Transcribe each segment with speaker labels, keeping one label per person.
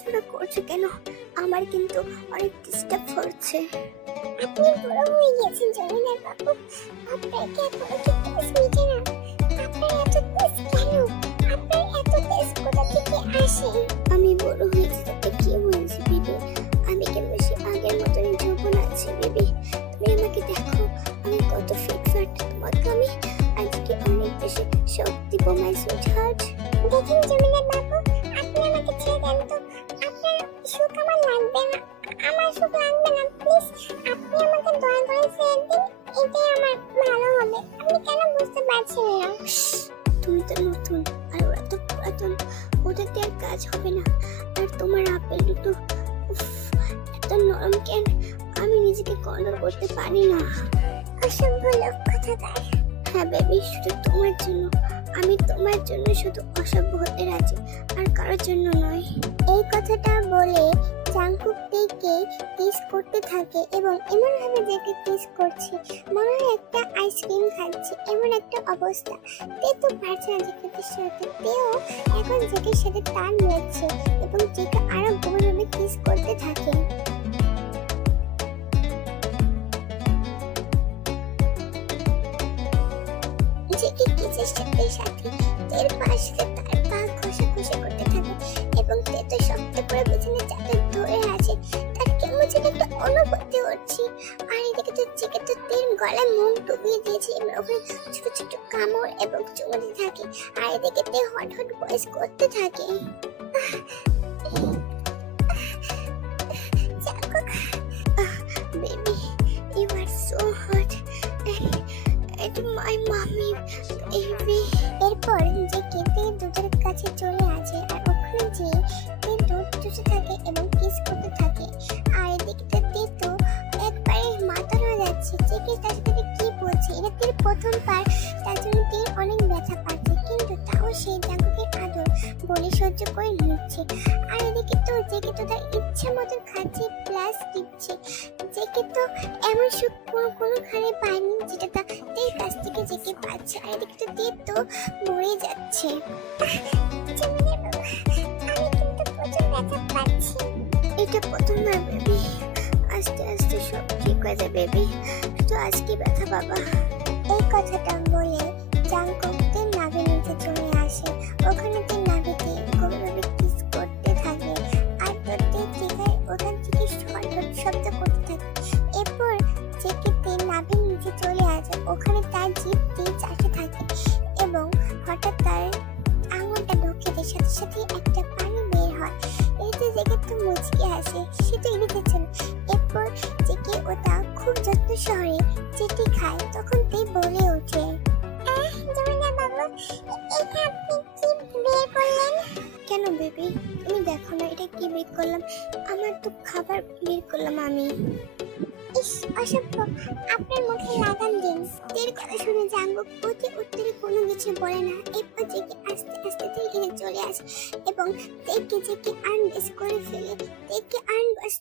Speaker 1: নড়াচড়া করছ কেন? আমার কিন্তু অনেক ডিস্টার্ব হচ্ছে আপনি বড় হয়ে গেছেন বাবু। আপনাকে না।
Speaker 2: আমি বড় হয়েছি তাতে কি হয়েছে বিবি আমি কেন সে আগের মতন যখন আছি বিবি তুমি আমাকে দেখো আমি কত ফিটফাট তোমাকে আমি আজকে অনেক বেশি শক্তি বোমাই সুঝাজ
Speaker 1: দেখুন আমার সুখ লাগবে না প্লিজ আপনি আমাকে দয়া করে ছেড়ে দিন এটাই আমার ভালো হবে। আপনি কেন বুঝতে পারছেন না?
Speaker 2: তুমি তো নতুন আর ওরা তো পুরাতন ওদের দিয়ে কাজ হবে না। আর তোমার আপেল দুটো এত নরম কেন? আমি নিজেকে কন্ট্রোল করতে পারি না।
Speaker 1: অসভ্য লোক কথাকার।
Speaker 2: হ্যাঁ বেবি শুধু তোমার জন্য। আমি তোমার জন্য শুধু অসভ্য হতে রাজি আর কারোর জন্য নয়।
Speaker 1: এই কথাটা বলে জাংকুক তেকে কিস করতে থাকে এবং এমনভাবে জেকে কিস করছে, মনে হয় একটা আইসক্রিম খাচ্ছে, এমন একটা অবস্থা। তে তো পারছে না জেকের সাথে। তেও এখন জেকের সাথে টান নিচ্ছে এবং জেকে আরও গভীরভাবে কিস করতে থাকে। জেকে কিসের সাথে সাথে তের পাশে তার পা ঘষা ঘষা করতে থাকে এবং তে তো শক্ত করে পেছনে চাদর ধরে আছে। তার কেমন যেন একটা অনুভূতি হচ্ছে। আর এদিকে তো চিকে তো তেল গলায় মুখ ডুবিয়ে দিয়েছে এবং ওখানে ছোট ছোট কামড় এবং চুমড়ি থাকে। আর এদিকে তে হট হট ভয়েস করতে থাকে।
Speaker 2: Baby you are so hot and my mummy baby
Speaker 1: এরপর যে সহ্য করে নিচ্ছে। আর এদিকে তো জেকে তো তার ইচ্ছা মতন খাচ্ছে প্লাস দিচ্ছে। জেকে তো এমন সুখ কোনো কোনোখানে পায়নি যেটা তা তের কাছ থেকে জেকে পাচ্ছে। আর এদিকে তো তীর তো মরে যাচ্ছে।
Speaker 2: এটা প্রথমবার বেবি আস্তে আস্তে সব ঠিক হয়ে বেবি শুধু আজকে ব্যথা বাবা।
Speaker 1: এই কথাটা বলে জাঙ্কুক তের নাভি নিচে চলে আসে। ওখানে শব্দ করতে থাকে। এরপর জেকে তের নাভির নিচে চলে আসে। ওখানে তার দিয়ে চাষে থাকে এবং হঠাৎ তার আঙুলটা ঢুকে দেয়। সাথে সাথে একটা পানি বের হয়। এতে জেকে তো মুচকি আসে সে তো এড়িতে ছিল এরপর জেকে ওটা খুব যত্ন সহরে চিঠি খায়, তখন তে বলে ওঠে এটা আপনি কি বের করলেন?
Speaker 2: কেন বেবি? তুমি দেখো না, এটা কি বের করলাম? আমার তো খাবার বের করলাম আমি।
Speaker 1: অসভ্য। আপনার মুখে দিন। কথা শুনে প্রতি উত্তরে কোনো কিছু বলে না। এরপর আস্তে আস্তে চলে আসে এবং আনবেস করে ফেলে।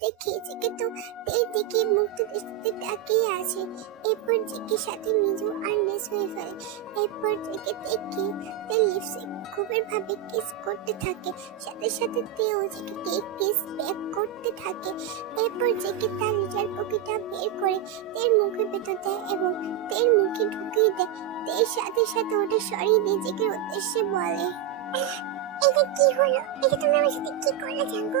Speaker 1: দেখে জেকে তো মুক্ত দৃষ্টিতে তাকিয়ে আছে। এরপর সাথে নিজেও আনবেস হয়ে ফেলে এরপর জেকে তেকে তের লিপসে খুবই ভাবে কিস করতে থাকে। সাথে সাথে তেও জেকে কিস ব্যাক করতে থাকে। এরপর জেকে তার নিজের পকেটটা বের করে তের মুখে ভেতর দেয় এবং তের মুখে ঢুকিয়ে দেয়। তের সাথে সাথে ওটা সরিয়ে দিয়ে জেকের উদ্দেশ্যে বলে এটা কি হলো? এটা তুমি আমার সাথে কি করলে জানব?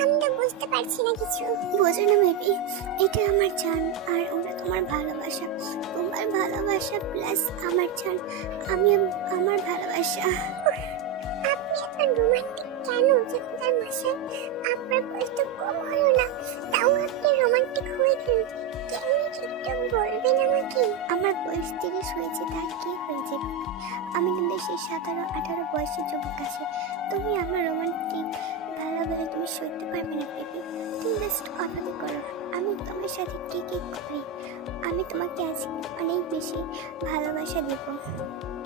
Speaker 1: আমি তো বুঝতে পারছি না কিছু।
Speaker 2: বোঝো না বেবি এটা আমার জান, আর ওটা তোমার ভালোবাসা। তোমার ভালোবাসা প্লাস আমার জান। আমি আমার ভালোবাসা।
Speaker 1: আপনি এত রোমান্টিক কেন? জমিদার মশাই আপনার তো কম হলো না। তাও আপনি রোমান্টিক হয়ে গেলেন। কেমনি কি একটু বলবেন আমাকে?
Speaker 2: আমার বয়স তিরিশ হয়েছে, তার কি হয়েছে? আমি কিন্তু সেই সতেরো, আঠারো বয়সের যুবক আছে। তুমি আমার সইতে পারবে না বেবি তুমি জাস্ট অপেক্ষা করো। আমি তোমার সাথে কি কি করি? আমি তোমাকে আজ অনেক বেশি ভালোবাসা দেবো।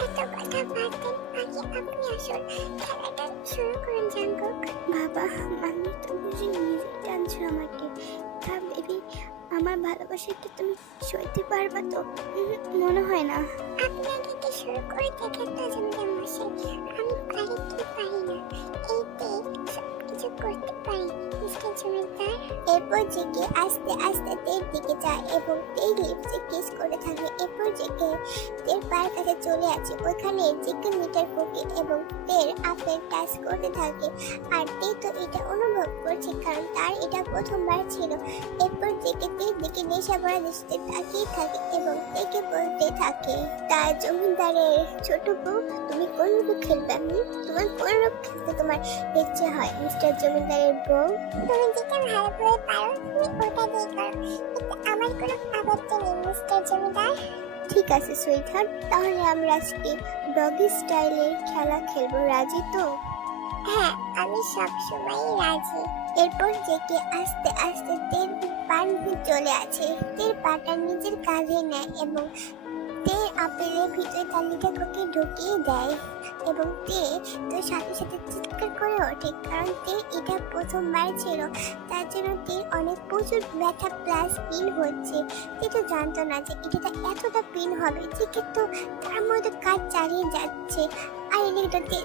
Speaker 1: এত কথা বাদ দেন আগে আপনি আসুন। খেলাটা শুরু করুন জাঙ্কুক।
Speaker 2: বাবা আমি তুমি যে নিজে জানছো আমাকে। তা বেবি আমার ভালোবাসা কি তুমি সইতে পারবা তো? মনে হয় না।
Speaker 1: আপনি আগে কি শুরু করে দেখেন তো জমিদার মশাই? আমি পারি কি পারি না? এইতে জমিদার এরপর জেগে আস্তে আস্তে তের দিকে যায় এবং তের লিপসে কিস করে থাকে। এরপর জেগে তের পায়ের কাছে চলে আসে। ওইখানে চিকেন মিটার ফুটে এবং তের আপেল টাচ করতে থাকে। আর তে তো এটা অনুভব করছে, কারণ তার এটা প্রথমবার ছিল। এরপর জেগে তের ভরা দৃষ্টিতে তাকিয়ে থাকে এবং তেকে বলতে থাকে, তার জমিদারের ছোট বউ, তুমি কোন রূপ খেলবে তোমার কোন রূপ খেলতে তোমার ইচ্ছে হয়? মিস্টার জমিদারের বউ,
Speaker 2: তুমি যেটা ভালো করে পারো, তুমি ওটা দিয়ে করো। কিন্তু আমার কোনো আপত্তি নেই, মিস্টার জমিদার।
Speaker 1: ঠিক আছে, সুইটহার্ট, তাহলে আমরা আজকে ডগি স্টাইলে খেলা খেলব, রাজি তো?
Speaker 2: হ্যাঁ আমি সবসময় রাজি।
Speaker 1: এরপর জেকে আস্তে আস্তে পান চলে আছে। তের পাটা নিজের কাঁধে নেয় এবং তে আপেলের ভিতরে তালিকাকে ঢুকিয়ে দেয় এবং তে তো সাথে সাথে চিৎকার করে ওঠে কারণ তে এটা প্রথমবার ছিল। তার জন্য তে অনেক প্রচুর ব্যথা প্লাস পিন হচ্ছে। তে তো জানতো না যে এটা এতটা পিন হবে জেকে তো তার মধ্যে কাজ চালিয়ে যাচ্ছে। আর এদিকে তে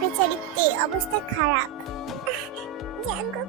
Speaker 1: বেচারি তে অবস্থা খারাপ।
Speaker 2: জাঙ্কুক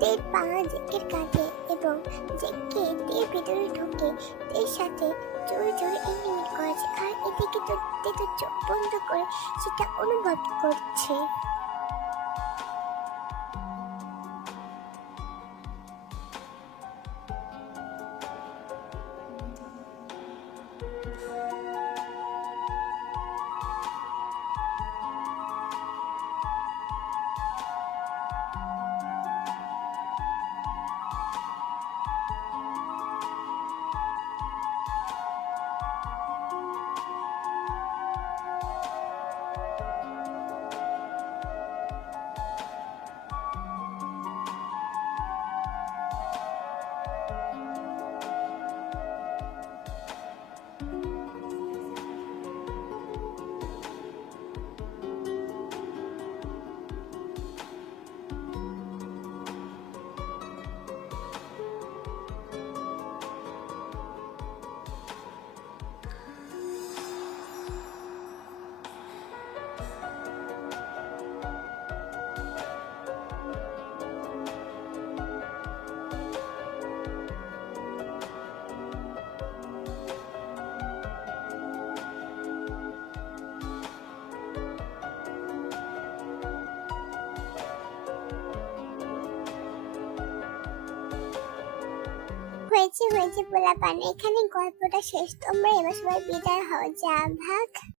Speaker 2: তের পা জেকের কাঁধে এবং জেকে তের ভিতরে ঢুকে তের সাথে জোরে জোরে ইন্টিমেট করেছে আর এদিকে তো তে তো চোখ বন্ধ করে সেটা অনুভব করছে। হয়েছে হয়েছে পোলাপান। এখানে গল্পটা শেষ। তোমরা এবার সবাই বিদায় হও। যা ভাগ।